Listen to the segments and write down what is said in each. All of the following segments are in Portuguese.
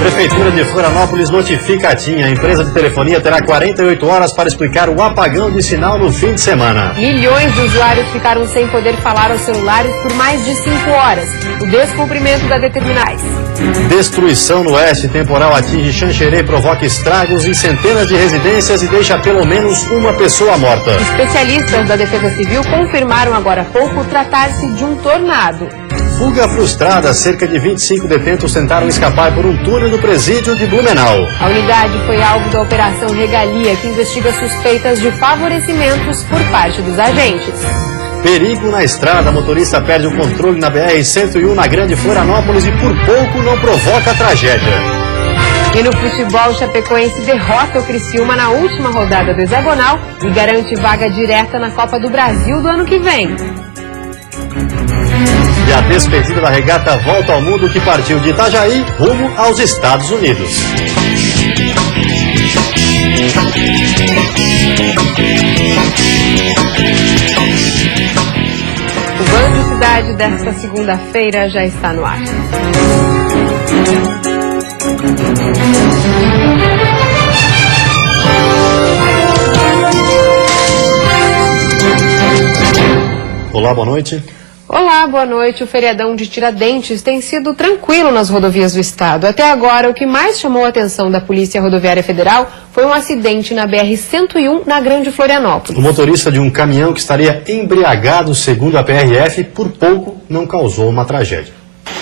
Prefeitura de Florianópolis notifica a TIM. A empresa de telefonia terá 48 horas para explicar o apagão de sinal no fim de semana. Milhões de usuários ficaram sem poder falar aos celulares por mais de 5 horas. O descumprimento da Determinais. Destruição no oeste. Temporal atinge Xanxerê, provoca estragos em centenas de residências e deixa pelo menos uma pessoa morta. Especialistas da Defesa Civil confirmaram agora há pouco tratar-se de um tornado. Fuga frustrada. Cerca de 25 detentos tentaram escapar por um túnel do presídio de Blumenau. A unidade foi alvo da Operação Regalia, que investiga suspeitas de favorecimentos por parte dos agentes. Perigo na estrada. Motorista perde o controle na BR-101 na Grande Florianópolis e por pouco não provoca tragédia. E no futebol, Chapecoense derrota o Criciúma na última rodada do hexagonal e garante vaga direta na Copa do Brasil do ano que vem. E a despedida da regata Volta ao Mundo, que partiu de Itajaí rumo aos Estados Unidos. O Band Cidade desta segunda-feira já está no ar. Olá, boa noite. Olá, boa noite. O feriadão de Tiradentes tem sido tranquilo nas rodovias do estado. Até agora, o que mais chamou a atenção da Polícia Rodoviária Federal foi um acidente na BR-101, na Grande Florianópolis. O motorista de um caminhão que estaria embriagado, segundo a PRF, por pouco não causou uma tragédia.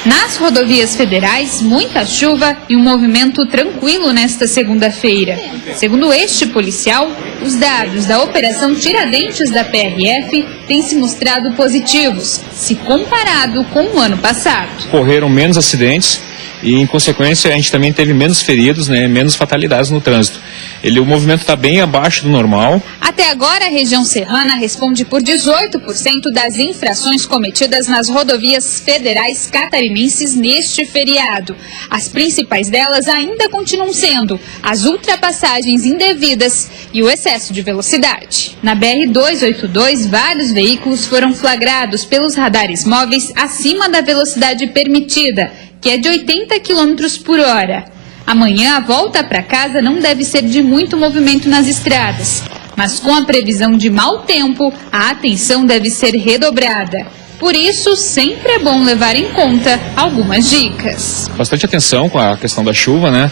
Nas rodovias federais, muita chuva e um movimento tranquilo nesta segunda-feira. Segundo este policial, os dados da Operação Tiradentes da PRF têm se mostrado positivos, se comparado com o ano passado. Ocorreram menos acidentes e, em consequência, a gente também teve menos feridos, menos fatalidades no trânsito. O movimento está bem abaixo do normal. Até agora, a região serrana responde por 18% das infrações cometidas nas rodovias federais catarinenses neste feriado. As principais delas ainda continuam sendo as ultrapassagens indevidas e o excesso de velocidade. Na BR-282, vários veículos foram flagrados pelos radares móveis acima da velocidade permitida, que é de 80 km por hora. Amanhã a volta para casa não deve ser de muito movimento nas estradas, mas com a previsão de mau tempo, a atenção deve ser redobrada. Por isso, sempre é bom levar em conta algumas dicas. Bastante atenção com a questão da chuva,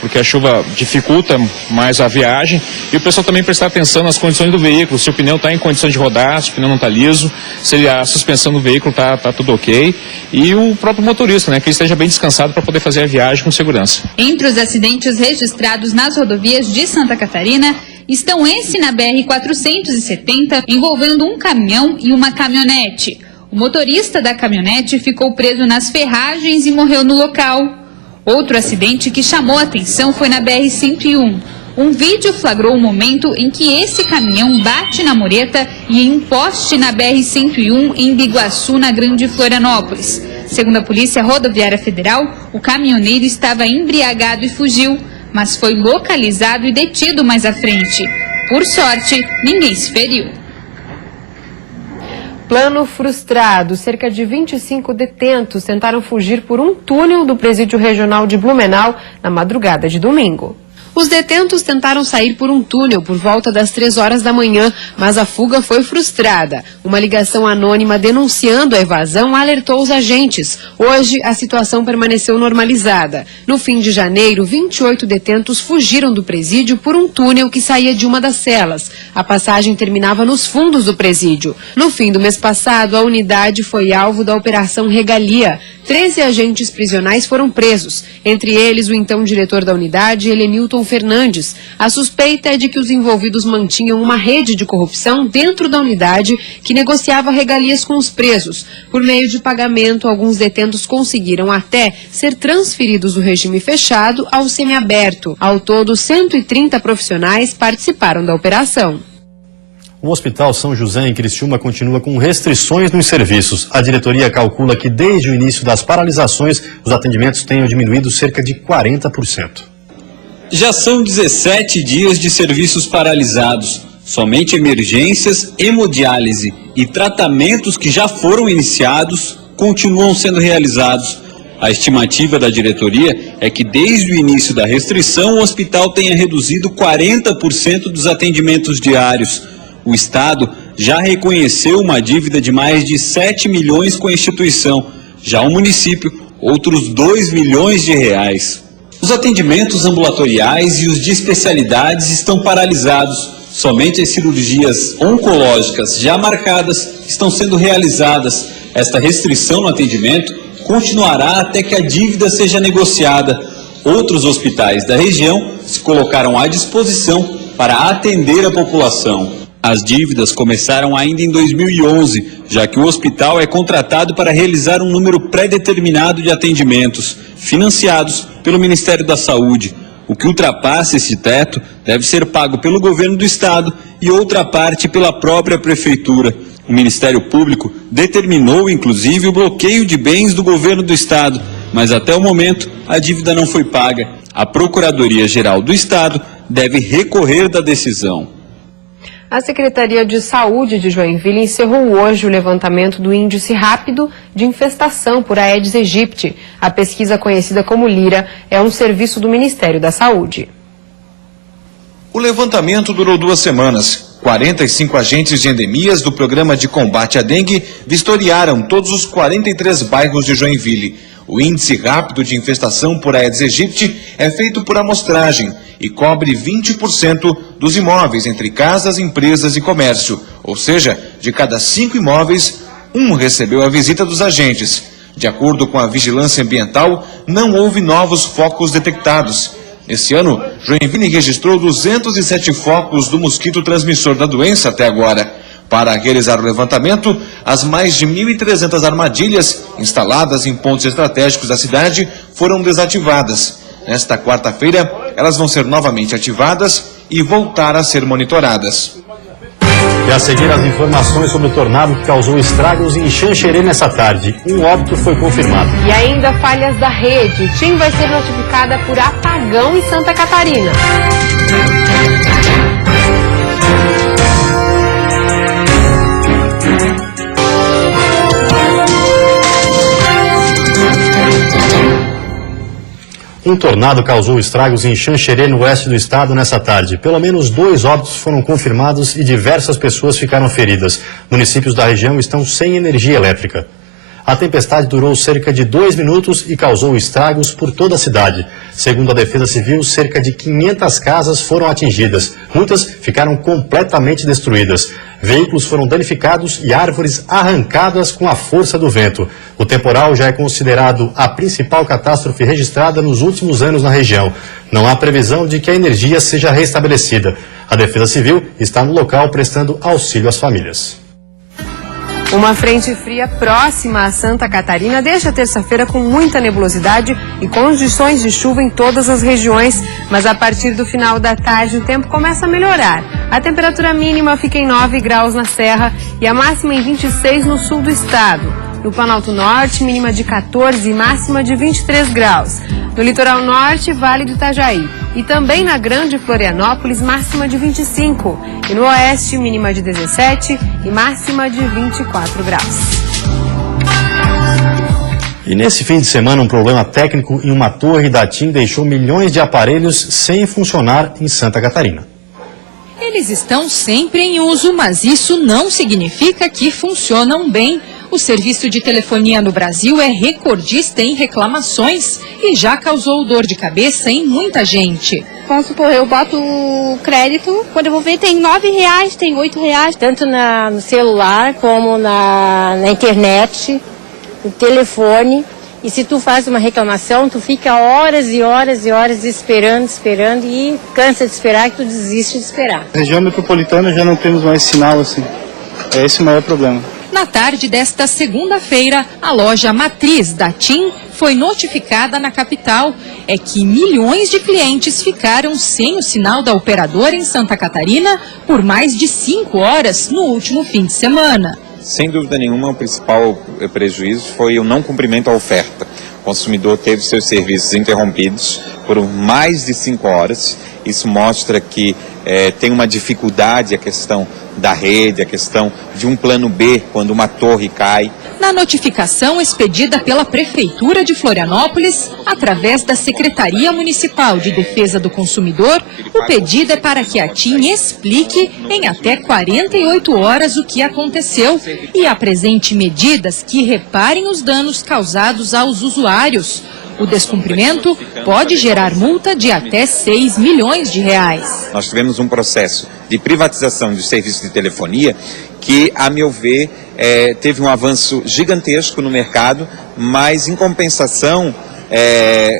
porque a chuva dificulta mais a viagem, e o pessoal também prestar atenção nas condições do veículo, se o pneu está em condições de rodar, se o pneu não está liso, se a suspensão do veículo está tudo ok, e o próprio motorista, que ele esteja bem descansado para poder fazer a viagem com segurança. Entre os acidentes registrados nas rodovias de Santa Catarina, estão esse na BR-470, envolvendo um caminhão e uma caminhonete. O motorista da caminhonete ficou preso nas ferragens e morreu no local. Outro acidente que chamou a atenção foi na BR-101. Um vídeo flagrou o momento em que esse caminhão bate na mureta e em um poste na BR-101 em Biguaçu, na Grande Florianópolis. Segundo a Polícia Rodoviária Federal, o caminhoneiro estava embriagado e fugiu, mas foi localizado e detido mais à frente. Por sorte, ninguém se feriu. Plano frustrado. Cerca de 25 detentos tentaram fugir por um túnel do Presídio Regional de Blumenau na madrugada de domingo. Os detentos tentaram sair por um túnel por volta das 3 horas da manhã, mas a fuga foi frustrada. Uma ligação anônima denunciando a evasão alertou os agentes. Hoje, a situação permaneceu normalizada. No fim de janeiro, 28 detentos fugiram do presídio por um túnel que saía de uma das celas. A passagem terminava nos fundos do presídio. No fim do mês passado, a unidade foi alvo da Operação Regalia. 13 agentes prisionais foram presos, entre eles o então diretor da unidade, Helenilton Fernandes. A suspeita é de que os envolvidos mantinham uma rede de corrupção dentro da unidade que negociava regalias com os presos. Por meio de pagamento, alguns detentos conseguiram até ser transferidos do regime fechado ao semiaberto. Ao todo, 130 profissionais participaram da operação. O Hospital São José em Criciúma continua com restrições nos serviços. A diretoria calcula que desde o início das paralisações, os atendimentos tenham diminuído cerca de 40%. Já são 17 dias de serviços paralisados. Somente emergências, hemodiálise e tratamentos que já foram iniciados continuam sendo realizados. A estimativa da diretoria é que desde o início da restrição o hospital tenha reduzido 40% dos atendimentos diários. O Estado já reconheceu uma dívida de mais de 7 milhões com a instituição. Já o município, outros 2 milhões de reais. Os atendimentos ambulatoriais e os de especialidades estão paralisados. Somente as cirurgias oncológicas já marcadas estão sendo realizadas. Esta restrição no atendimento continuará até que a dívida seja negociada. Outros hospitais da região se colocaram à disposição para atender a população. As dívidas começaram ainda em 2011, já que o hospital é contratado para realizar um número pré-determinado de atendimentos, financiados pelo Ministério da Saúde. O que ultrapassa esse teto deve ser pago pelo governo do estado e outra parte pela própria prefeitura. O Ministério Público determinou, inclusive, o bloqueio de bens do governo do estado, mas até o momento a dívida não foi paga. A Procuradoria-Geral do Estado deve recorrer da decisão. A Secretaria de Saúde de Joinville encerrou hoje o levantamento do Índice Rápido de Infestação por Aedes aegypti. A pesquisa, conhecida como LIRA, é um serviço do Ministério da Saúde. O levantamento durou 2 semanas. 45 agentes de endemias do Programa de Combate à Dengue vistoriaram todos os 43 bairros de Joinville. O Índice Rápido de Infestação por Aedes aegypti é feito por amostragem e cobre 20% dos imóveis entre casas, empresas e comércio. Ou seja, de cada 5 imóveis, 1 recebeu a visita dos agentes. De acordo com a Vigilância Ambiental, não houve novos focos detectados. Esse ano, Joinville registrou 207 focos do mosquito transmissor da doença até agora. Para realizar o levantamento, as mais de 1.300 armadilhas instaladas em pontos estratégicos da cidade foram desativadas. Nesta quarta-feira, elas vão ser novamente ativadas e voltar a ser monitoradas. E a seguir, as informações sobre o tornado que causou estragos em Xanxerê nessa tarde. Um óbito foi confirmado. E ainda falhas da rede. TIM vai ser notificada por apagão em Santa Catarina. Um tornado causou estragos em Xanxerê, no oeste do estado, nessa tarde. Pelo menos 2 óbitos foram confirmados e diversas pessoas ficaram feridas. Municípios da região estão sem energia elétrica. A tempestade durou cerca de 2 minutos e causou estragos por toda a cidade. Segundo a Defesa Civil, cerca de 500 casas foram atingidas. Muitas ficaram completamente destruídas. Veículos foram danificados e árvores arrancadas com a força do vento. O temporal já é considerado a principal catástrofe registrada nos últimos anos na região. Não há previsão de que a energia seja restabelecida. A Defesa Civil está no local prestando auxílio às famílias. Uma frente fria próxima a Santa Catarina deixa a terça-feira com muita nebulosidade e condições de chuva em todas as regiões, mas a partir do final da tarde o tempo começa a melhorar. A temperatura mínima fica em 9 graus na Serra e a máxima em 26 no sul do estado. No Planalto Norte, mínima de 14 e máxima de 23 graus. No litoral norte, Vale do Itajaí. E também na Grande Florianópolis, máxima de 25. E no oeste, mínima de 17 e máxima de 24 graus. E nesse fim de semana, um problema técnico em uma torre da TIM deixou milhões de aparelhos sem funcionar em Santa Catarina. Eles estão sempre em uso, mas isso não significa que funcionam bem. O serviço de telefonia no Brasil é recordista em reclamações e já causou dor de cabeça em muita gente. Vamos supor, eu boto o crédito, quando eu vou ver tem R$9, tem R$8, tanto no celular como na internet, no telefone. E se tu faz uma reclamação, tu fica horas e horas e horas esperando e cansa de esperar que tu desiste de esperar. Na região metropolitana já não temos mais sinal assim, é esse o maior problema. Na tarde desta segunda-feira, a loja matriz da TIM foi notificada na capital. É que milhões de clientes ficaram sem o sinal da operadora em Santa Catarina por mais de 5 horas no último fim de semana. Sem dúvida nenhuma, o principal prejuízo foi o não cumprimento à oferta. O consumidor teve seus serviços interrompidos por mais de 5 horas. Isso mostra que tem uma dificuldade a questão da rede, a questão de um plano B quando uma torre cai. Na notificação expedida pela Prefeitura de Florianópolis, através da Secretaria Municipal de Defesa do Consumidor, o pedido é para que a TIM explique em até 48 horas o que aconteceu e apresente medidas que reparem os danos causados aos usuários. O descumprimento pode gerar multa de até 6 milhões de reais. Nós tivemos um processo de privatização dos serviços de telefonia que, a meu ver, teve um avanço gigantesco no mercado, mas, em compensação,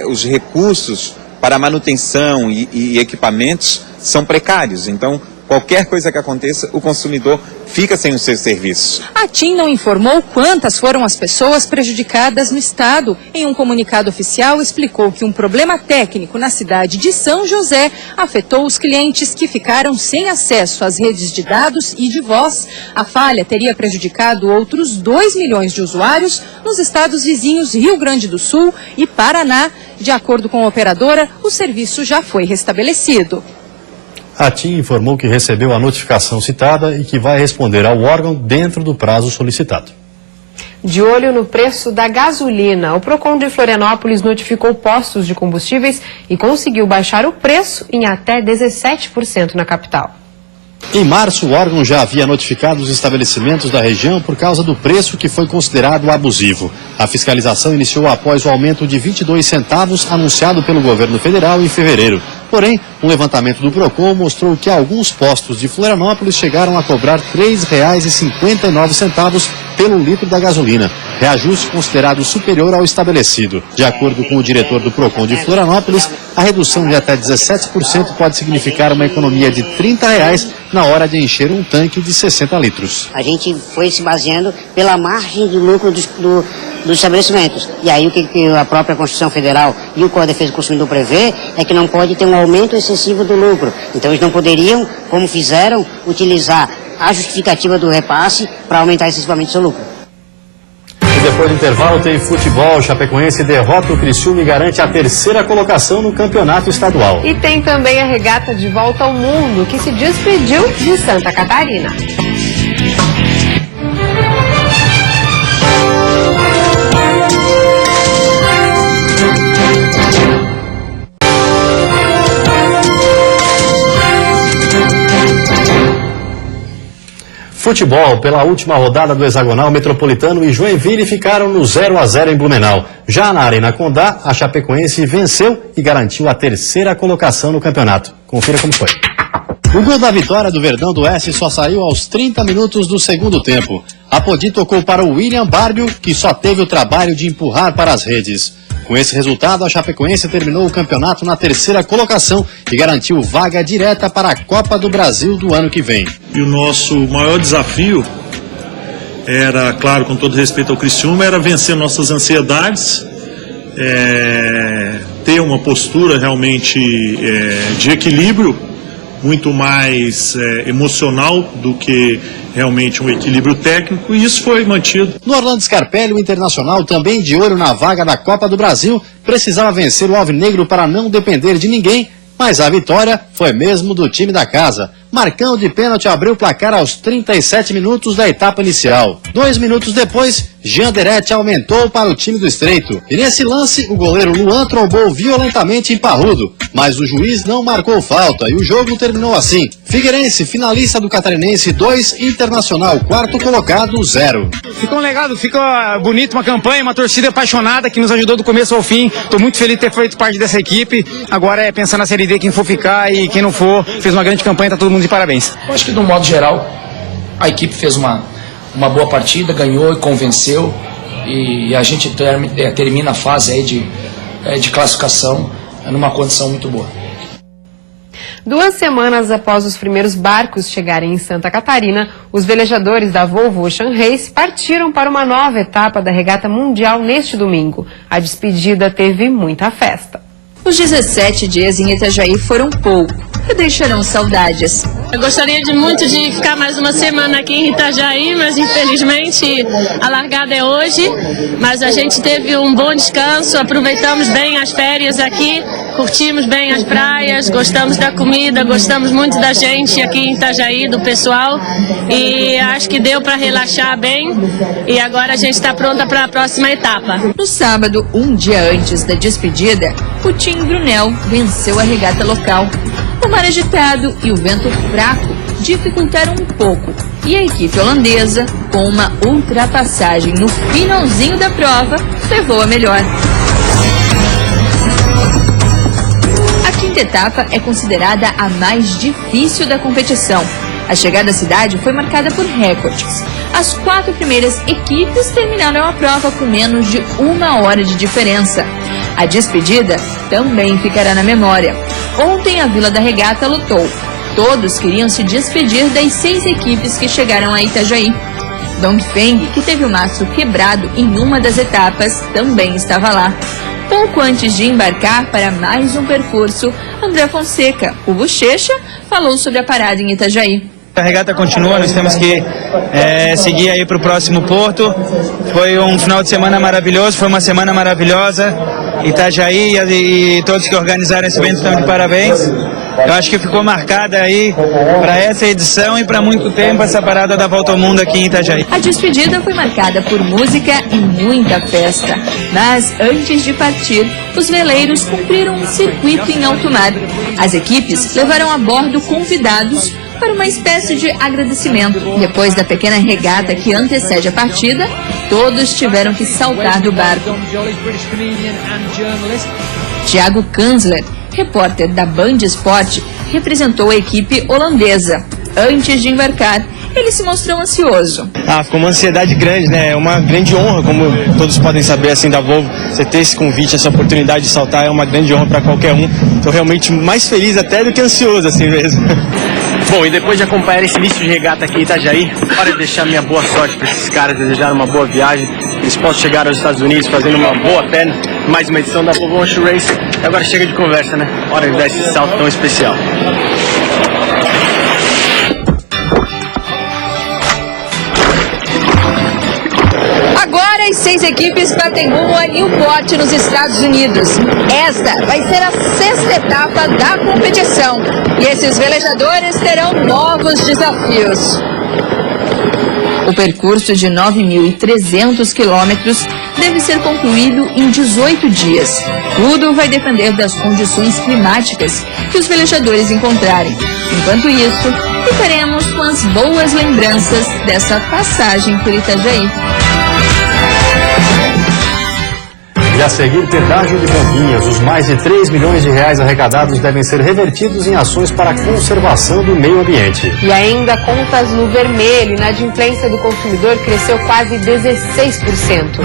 os recursos para manutenção e equipamentos são precários. Então, qualquer coisa que aconteça, o consumidor fica sem os seus serviços. A TIM não informou quantas foram as pessoas prejudicadas no estado. Em um comunicado oficial, explicou que um problema técnico na cidade de São José afetou os clientes que ficaram sem acesso às redes de dados e de voz. A falha teria prejudicado outros 2 milhões de usuários nos estados vizinhos Rio Grande do Sul e Paraná. De acordo com a operadora, o serviço já foi restabelecido. A TIM informou que recebeu a notificação citada e que vai responder ao órgão dentro do prazo solicitado. De olho no preço da gasolina, o Procon de Florianópolis notificou postos de combustíveis e conseguiu baixar o preço em até 17% na capital. Em março, o órgão já havia notificado os estabelecimentos da região por causa do preço que foi considerado abusivo. A fiscalização iniciou após o aumento de 22 centavos anunciado pelo governo federal em fevereiro. Porém, um levantamento do Procon mostrou que alguns postos de Florianópolis chegaram a cobrar R$ 3,59 pelo litro da gasolina, reajuste considerado superior ao estabelecido. De acordo com o diretor do Procon de Florianópolis, a redução de até 17% pode significar uma economia de R$ 30 na hora de encher um tanque de 60 litros. A gente foi se baseando pela margem de lucro dos estabelecimentos. E aí o que a própria Constituição Federal e o Código de Defesa do Consumidor prevê é que não pode ter um aumento excessivo do lucro. Então eles não poderiam, como fizeram, utilizar a justificativa do repasse para aumentar excessivamente o seu lucro. E depois do intervalo tem futebol. Chapecoense derrota o Criciúma e garante a 3ª colocação no campeonato estadual. E tem também a regata de volta ao mundo, que se despediu de Santa Catarina. Futebol, pela última rodada do Hexagonal, Metropolitano e Joinville ficaram no 0-0 em Blumenau. Já na Arena Condá, a Chapecoense venceu e garantiu a 3ª colocação no campeonato. Confira como foi. O gol da vitória do Verdão do Oeste só saiu aos 30 minutos do segundo tempo. Apodi tocou para o William Barbio, que só teve o trabalho de empurrar para as redes. Com esse resultado, a Chapecoense terminou o campeonato na 3ª colocação e garantiu vaga direta para a Copa do Brasil do ano que vem. E o nosso maior desafio era, claro, com todo respeito ao Criciúma, era vencer nossas ansiedades, ter uma postura realmente de equilíbrio, muito mais emocional do que realmente um equilíbrio técnico, e isso foi mantido. No Orlando Scarpelli, o Internacional, também de olho na vaga da Copa do Brasil, precisava vencer o Alvinegro para não depender de ninguém, mas a vitória foi mesmo do time da casa. Marcão de pênalti abriu o placar aos 37 minutos da etapa inicial. 2 minutos depois, Jean Derete aumentou para o time do Estreito. E nesse lance, o goleiro Luan trombou violentamente em Parrudo, mas o juiz não marcou falta e o jogo terminou assim. Figueirense, finalista do Catarinense 2, Internacional, 4º colocado, 0. Ficou um legado, ficou bonito, uma campanha, uma torcida apaixonada que nos ajudou do começo ao fim. Estou muito feliz de ter feito parte dessa equipe. Agora é pensar na Série D, quem for ficar e quem não for, fez uma grande campanha, tá todo mundo de parabéns. Eu acho que, de um modo geral, a equipe fez uma boa partida, ganhou e convenceu, e a gente termina a fase aí de classificação numa condição muito boa. 2 semanas após os primeiros barcos chegarem em Santa Catarina, os velejadores da Volvo Ocean Race partiram para uma nova etapa da regata mundial neste domingo. A despedida teve muita festa. Os 17 dias em Itajaí foram pouco. que deixarão saudades. Eu gostaria muito de ficar mais uma semana aqui em Itajaí, mas infelizmente a largada é hoje. Mas a gente teve um bom descanso, aproveitamos bem as férias aqui, curtimos bem as praias, gostamos da comida, gostamos muito da gente aqui em Itajaí, do pessoal. E acho que deu para relaxar bem e agora a gente está pronta para a próxima etapa. No sábado, um dia antes da despedida, o Team Brunel venceu a regata local. O mar agitado e o vento fraco dificultaram um pouco e a equipe holandesa, com uma ultrapassagem no finalzinho da prova, levou a melhor. A quinta etapa é considerada a mais difícil da competição. A chegada à cidade foi marcada por recordes. As 4 primeiras equipes terminaram a prova com menos de 1 hora de diferença. A despedida também ficará na memória. Ontem a Vila da Regata lotou. Todos queriam se despedir das 6 equipes que chegaram a Itajaí. Dongfeng, que teve o mastro quebrado em uma das etapas, também estava lá. Pouco antes de embarcar para mais um percurso, André Fonseca, o Bochecha, falou sobre a parada em Itajaí. A regata continua, nós temos que seguir aí para o próximo porto. Foi um final de semana maravilhoso, foi uma semana maravilhosa. Itajaí e todos que organizaram esse evento estão de parabéns. Eu acho que ficou marcada aí para essa edição e para muito tempo essa parada da Volta ao Mundo aqui em Itajaí. A despedida foi marcada por música e muita festa. Mas antes de partir, os veleiros cumpriram um circuito em alto mar. As equipes levaram a bordo convidados para uma espécie de agradecimento. Depois da pequena regata que antecede a partida, todos tiveram que saltar do barco. Thiago Kanzler, repórter da Band Sport, representou a equipe holandesa. Antes de embarcar, ele se mostrou ansioso. Ficou uma ansiedade grande, né? É uma grande honra, como todos podem saber, assim, da Volvo. Você ter esse convite, essa oportunidade de saltar é uma grande honra para qualquer um. Estou realmente mais feliz até do que ansioso, assim mesmo. Bom, e depois de acompanhar esse início de regata aqui em Itajaí, hora de deixar minha boa sorte para esses caras, desejar uma boa viagem. Eles possam chegar aos Estados Unidos fazendo uma boa perna, mais uma edição da Volvo Whoshu Race. E agora chega de conversa, né? Hora de dar esse salto tão especial. Agora as 6 equipes batem rumo a Newport, nos Estados Unidos. Esta vai ser a 6ª etapa da competição. E esses velejadores terão novos desafios. O percurso de 9.300 quilômetros deve ser concluído em 18 dias. Tudo vai depender das condições climáticas que os velejadores encontrarem. Enquanto isso, ficaremos com as boas lembranças dessa passagem por Itajaí. E a seguir, pedágio de Bombinhas. Os mais de 3 milhões de reais arrecadados devem ser revertidos em ações para a conservação do meio ambiente. E ainda contas no vermelho. Inadimplência do consumidor cresceu quase 16%.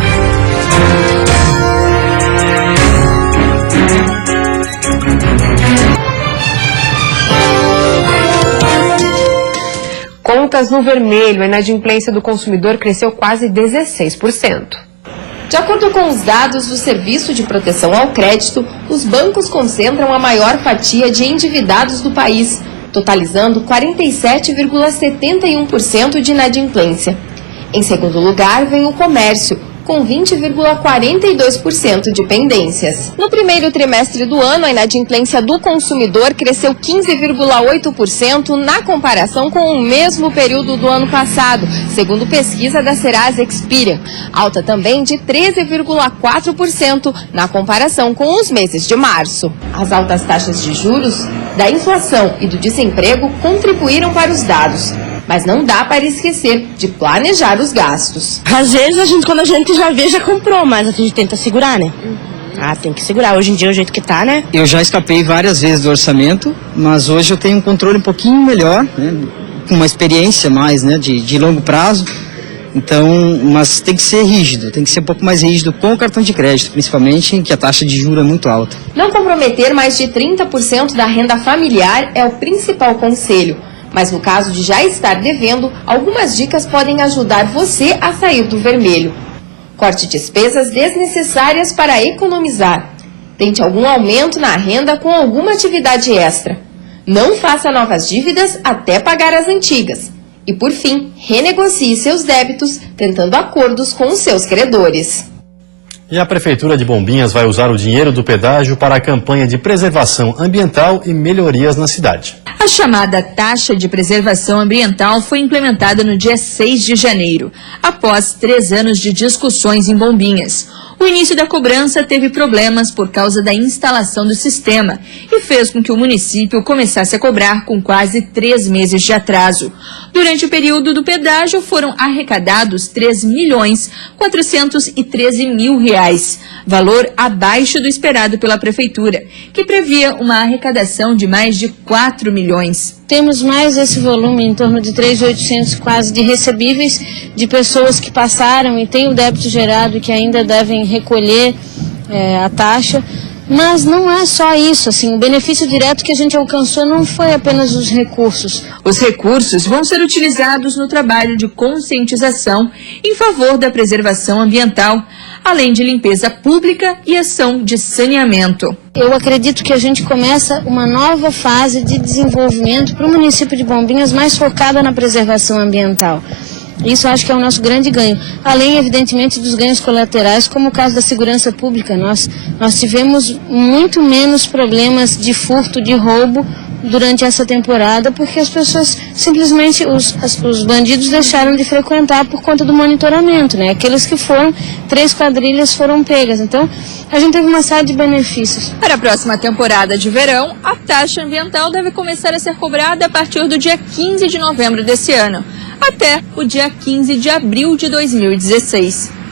Contas no vermelho. A inadimplência do consumidor cresceu quase 16%. De acordo com os dados do Serviço de Proteção ao Crédito, os bancos concentram a maior fatia de endividados do país, totalizando 47,71% de inadimplência. Em segundo lugar, vem o comércio, com 20,42% de pendências. No primeiro trimestre do ano, a inadimplência do consumidor cresceu 15,8% na comparação com o mesmo período do ano passado, segundo pesquisa da Serasa Experian, alta também de 13,4% na comparação com os meses de março. As altas taxas de juros, da inflação e do desemprego contribuíram para os dados. Mas não dá para esquecer de planejar os gastos. Às vezes, quando a gente já vê, já comprou, mas a gente tenta segurar, né? Tem que segurar. Hoje em dia, o jeito que tá, né? Eu já escapei várias vezes do orçamento, mas hoje eu tenho um controle um pouquinho melhor, né? Com uma experiência mais, né? De longo prazo. Então, mas tem que ser rígido, tem que ser um pouco mais rígido com o cartão de crédito, principalmente, que a taxa de juros é muito alta. Não comprometer mais de 30% da renda familiar é o principal conselho. Mas no caso de já estar devendo, algumas dicas podem ajudar você a sair do vermelho. Corte despesas desnecessárias para economizar. Tente algum aumento na renda com alguma atividade extra. Não faça novas dívidas até pagar as antigas. E, por fim, renegocie seus débitos, tentando acordos com os seus credores. E a Prefeitura de Bombinhas vai usar o dinheiro do pedágio para a campanha de preservação ambiental e melhorias na cidade. A chamada taxa de preservação ambiental foi implementada no dia 6 de janeiro, após 3 anos de discussões em Bombinhas. O início da cobrança teve problemas por causa da instalação do sistema e fez com que o município começasse a cobrar com quase 3 meses de atraso. Durante o período do pedágio foram arrecadados R$3.413.000, valor abaixo do esperado pela Prefeitura, que previa uma arrecadação de mais de 4 milhões. Temos mais esse volume, em torno de 3.800 quase de recebíveis de pessoas que passaram e têm o débito gerado e que ainda devem recolher a taxa. Mas não é só isso, assim, o benefício direto que a gente alcançou não foi apenas os recursos. Os recursos vão ser utilizados no trabalho de conscientização em favor da preservação ambiental, além de limpeza pública e ação de saneamento. Eu acredito que a gente começa uma nova fase de desenvolvimento para o município de Bombinhas mais focada na preservação ambiental. Isso acho que é o nosso grande ganho, além evidentemente dos ganhos colaterais, como o caso da segurança pública. Nós tivemos muito menos problemas de furto, de roubo durante essa temporada, porque as pessoas simplesmente, os bandidos deixaram de frequentar por conta do monitoramento, né? Aqueles que foram, 3 quadrilhas foram pegas, então a gente teve uma série de benefícios. Para a próxima temporada de verão, a taxa ambiental deve começar a ser cobrada a partir do dia 15 de novembro desse ano, até o dia 15 de abril de 2016.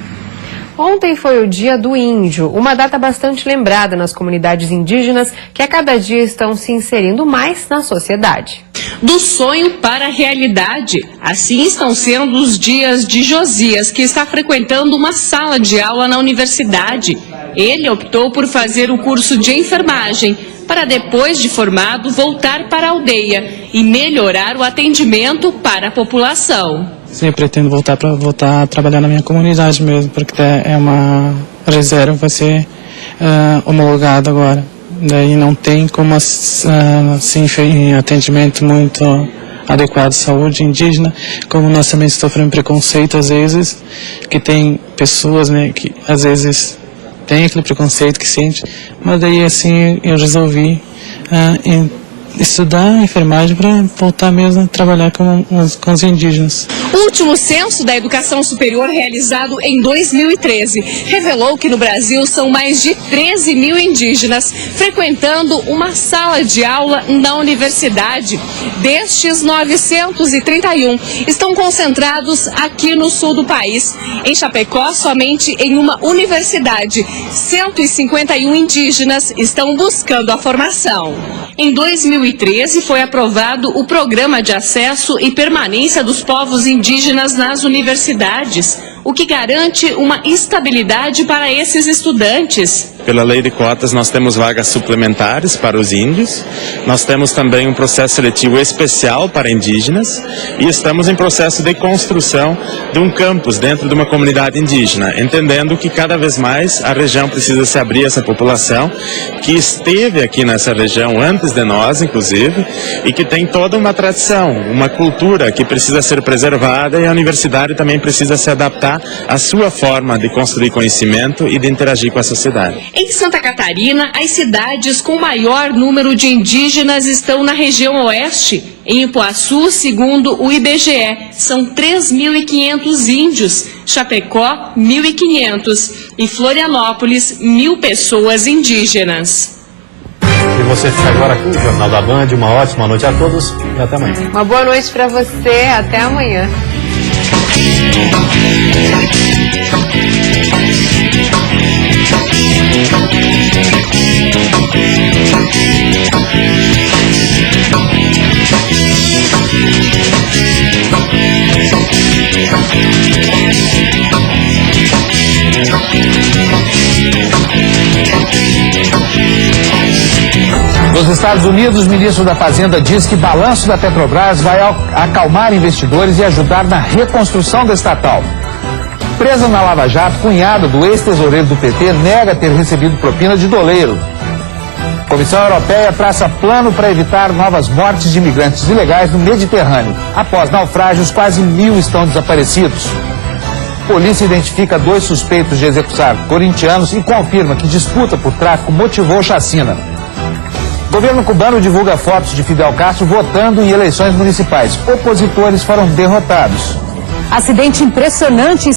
Ontem foi o Dia do Índio, uma data bastante lembrada nas comunidades indígenas que a cada dia estão se inserindo mais na sociedade. Do sonho para a realidade, assim estão sendo os dias de Josias, que está frequentando uma sala de aula na universidade. Ele optou por fazer o curso de enfermagem, para depois de formado voltar para a aldeia e melhorar o atendimento para a população. Sim, eu pretendo voltar a trabalhar na minha comunidade mesmo, porque é uma reserva, vai ser homologada agora. Daí não tem como assim, atendimento muito adequado à saúde indígena, como nós também sofremos preconceito às vezes, que tem pessoas, né, que às vezes tem aquele preconceito que sente, mas daí assim eu resolvi estudar enfermagem para voltar mesmo a trabalhar com os indígenas. O último censo da educação superior realizado em 2013 revelou que no Brasil são mais de 13 mil indígenas frequentando uma sala de aula na universidade. Destes, 931 estão concentrados aqui no sul do país. Em Chapecó, somente em uma universidade, 151 indígenas estão buscando a formação. Em 2013 foi aprovado o Programa de Acesso e Permanência dos Povos Indígenas nas universidades, o que garante uma estabilidade para esses estudantes. Pela lei de cotas, nós temos vagas suplementares para os índios, nós temos também um processo seletivo especial para indígenas e estamos em processo de construção de um campus dentro de uma comunidade indígena, entendendo que cada vez mais a região precisa se abrir a essa população que esteve aqui nessa região antes de nós, inclusive, e que tem toda uma tradição, uma cultura que precisa ser preservada, e a universidade também precisa se adaptar à sua forma de construir conhecimento e de interagir com a sociedade. Em Santa Catarina, as cidades com maior número de indígenas estão na região oeste. Em Ipuaçu, segundo o IBGE, são 3.500 índios, Chapecó, 1.500 e Florianópolis, 1.000 pessoas indígenas. E você fica agora com o Jornal da Band. Uma ótima noite a todos e até amanhã. Uma boa noite para você, até amanhã. Nos Estados Unidos, o ministro da Fazenda diz que balanço da Petrobras vai acalmar investidores e ajudar na reconstrução da estatal. Presa na Lava Jato, cunhada do ex-tesoureiro do PT nega ter recebido propina de doleiro. A Comissão Europeia traça plano para evitar novas mortes de imigrantes ilegais no Mediterrâneo. Após naufrágios, quase 1.000 estão desaparecidos. Polícia identifica 2 suspeitos de executar corintianos e confirma que disputa por tráfico motivou chacina. O governo cubano divulga fotos de Fidel Castro votando em eleições municipais. Opositores foram derrotados. Acidente impressionante